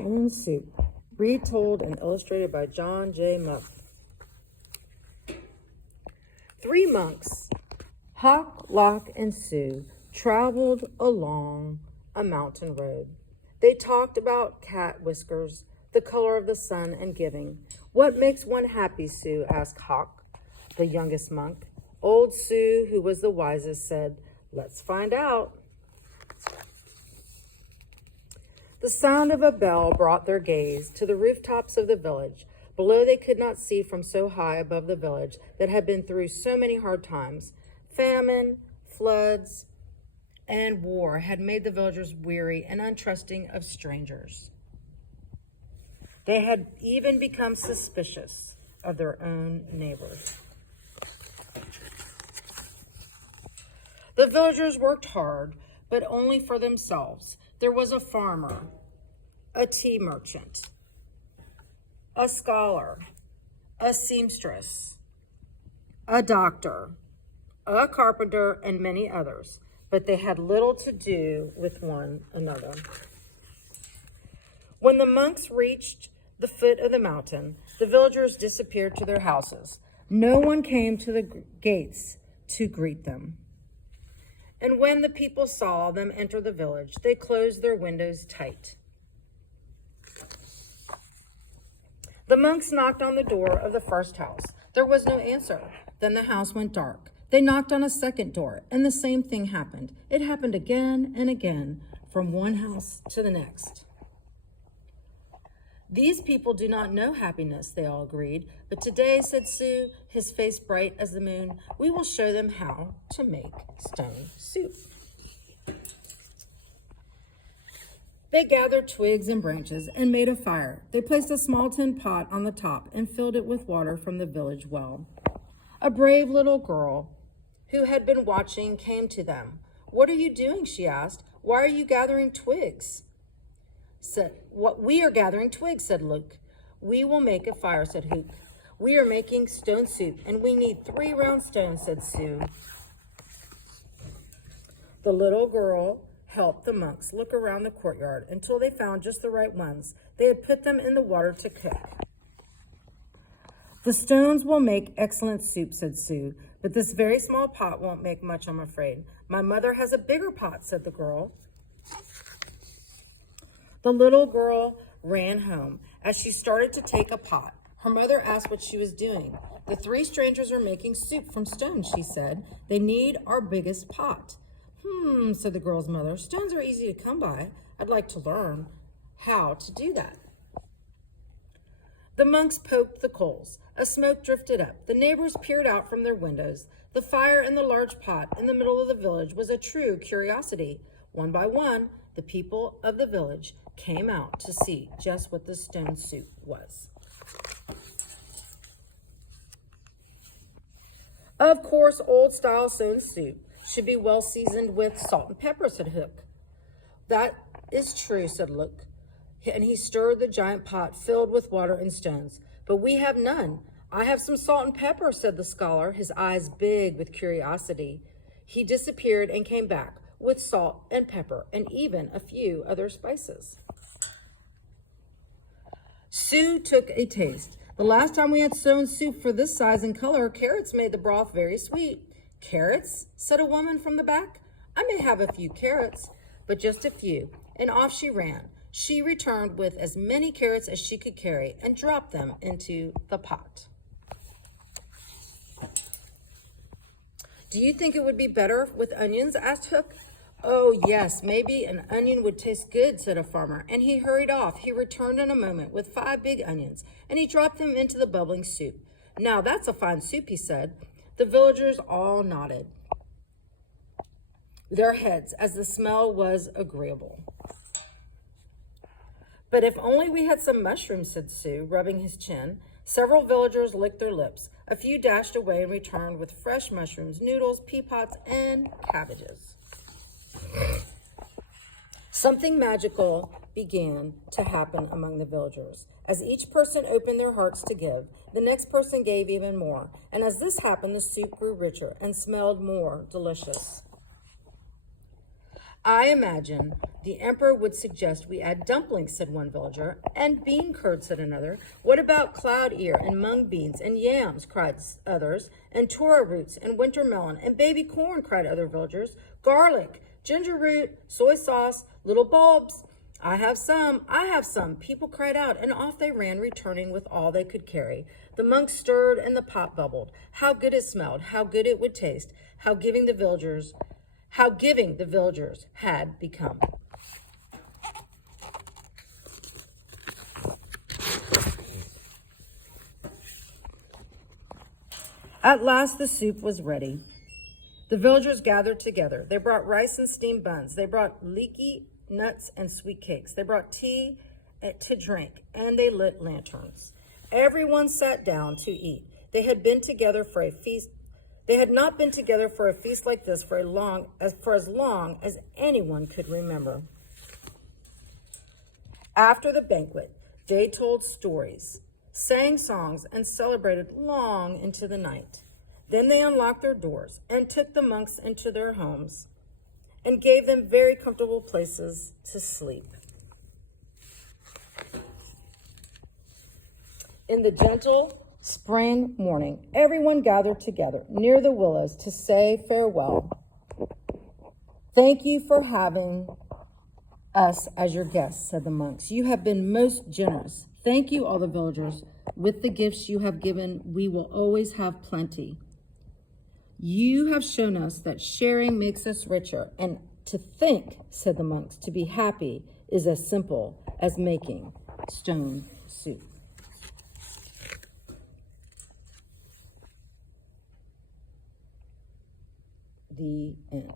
Stone Soup, retold and illustrated by John J. Muff. 3 monks, Hawk, Lock, and Sue, traveled along a mountain road. They talked about cat whiskers, the color of the sun, and giving. What makes one happy, Sue? Asked Hawk, the youngest monk. Old Sue, who was the wisest, said, Let's find out. The sound of a bell brought their gaze to the rooftops of the village. Below they could not see from so high above the village that had been through so many hard times. Famine, floods, and war had made the villagers weary and untrusting of strangers. They had even become suspicious of their own neighbors. The villagers worked hard, but only for themselves. There was a farmer, a tea merchant, a scholar, a seamstress, a doctor, a carpenter, and many others, but they had little to do with one another. When the monks reached the foot of the mountain, the villagers disappeared to their houses. No one came to the gates to greet them. And when the people saw them enter the village, they closed their windows tight. The monks knocked on the door of the first house. There was no answer. Then the house went dark. They knocked on a second door, and the same thing happened. It happened again and again, from one house to the next. These people do not know happiness, they all agreed. But today, said Sue, his face bright as the moon, we will show them how to make stone soup. They gathered twigs and branches and made a fire. They placed a small tin pot on the top and filled it with water from the village well. A brave little girl who had been watching came to them. What are you doing? She asked. Why are you gathering twigs? We are gathering twigs, said Luke. We will make a fire, said Hook. We are making stone soup, and we need 3 round stones, said Sue. The little girl helped the monks look around the courtyard until they found just the right ones. They had put them in the water to cook. The stones will make excellent soup, said Sue, but this very small pot won't make much, I'm afraid. My mother has a bigger pot, said the girl. The little girl ran home. As she started to take a pot, her mother asked what she was doing. The 3 strangers are making soup from stones, she said. They need our biggest pot. Said the girl's mother. Stones are easy to come by. I'd like to learn how to do that. The monks poked the coals. A smoke drifted up. The neighbors peered out from their windows. The fire in the large pot in the middle of the village was a true curiosity. One by one, the people of the village came out to see just what the stone soup was. Of course, old-style stone soup should be well seasoned with salt and pepper, said Hook. That is true, said Luke. And he stirred the giant pot filled with water and stones. But we have none. I have some salt and pepper, said the scholar, his eyes big with curiosity. He disappeared and came back with salt and pepper and even a few other spices. Sue took a taste. The last time we had stone soup for this size and color, carrots made the broth very sweet. Carrots? Said a woman from the back. I may have a few carrots, but just a few. And off she ran. She returned with as many carrots as she could carry and dropped them into the pot. Do you think it would be better with onions? Asked Hook. Oh, yes, maybe an onion would taste good, said a farmer, and he hurried off. He returned in a moment with 5 big onions, and he dropped them into the bubbling soup. Now that's a fine soup, he said. The villagers all nodded their heads as the smell was agreeable. But if only we had some mushrooms, said Sue, rubbing his chin. Several villagers licked their lips. A few dashed away and returned with fresh mushrooms, noodles, pea pots, and cabbages. Something magical began to happen among the villagers. As each person opened their hearts to give, the next person gave even more. And as this happened, the soup grew richer and smelled more delicious. I imagine the emperor would suggest we add dumplings, said one villager, and bean curd, said another. What about cloud ear and mung beans and yams, cried others, and tura roots and winter melon and baby corn, cried other villagers. Garlic, ginger root, soy sauce, little bulbs. I have some, people cried out, and off they ran, returning with all they could carry. The monks stirred, and the pot bubbled. How good it smelled, how good it would taste, how giving the villagers had become. At last the soup was ready. The villagers gathered together. They brought rice and steamed buns. They brought leeky nuts and sweet cakes. They brought tea to drink, and they lit lanterns. Everyone sat down to eat. They had been together for a feast. They had not been together for a feast like this for as long as anyone could remember. After the banquet, they told stories, sang songs, and celebrated long into the night. Then they unlocked their doors and took the monks into their homes and gave them very comfortable places to sleep. In the gentle spring morning, everyone gathered together near the willows to say farewell. Thank you for having us as your guests, said the monks. You have been most generous. Thank you, all the villagers. With the gifts you have given, we will always have plenty. You have shown us that sharing makes us richer, and to think, said the monks, to be happy is as simple as making stone soup. The end.